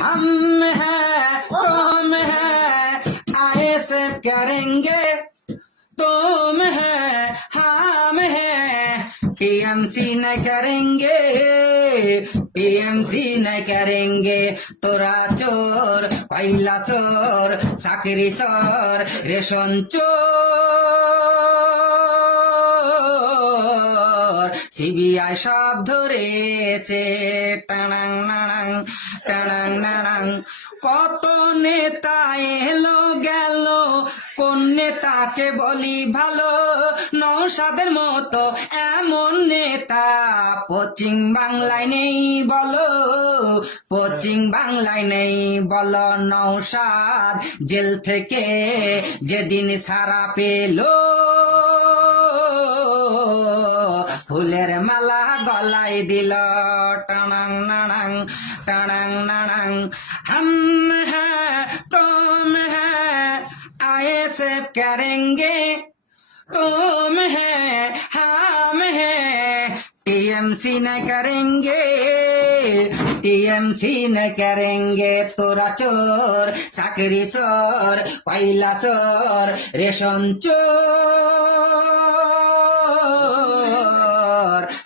हम हैं तुम हैं ऐसे करेंगे तुम हैं हम हैं टीएमसी न करेंगे टीएमसी न करेंगे তোরা চোর কয়লা চোর চাকরি চোর রেশন চোর সিবিআই সব ধরেছে টানাং নানাং টানাং নানাং কত নেতা এলো গেল কোন নেতাকে বলি ভালো নওশাদের মতো এমন নেতা পশ্চিম বাংলায় নেই বলো পশ্চিম বাংলায় নেই বলো নওশাদ জেল থেকে যেদিন ছাড়া পেলো ফুলের মালা গলায় দিল টানাং নানাং টানাং নানাং हम हैं तुम हैं ऐसे करेंगे तुम हैं हम हैं टीएमसी न करेंगे टीएमसी न करेंगे তোরা চোর চাকরি চোর কয়লা চোর রেশন চোর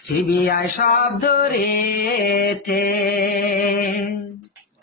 সিবিআই সব ধরেছে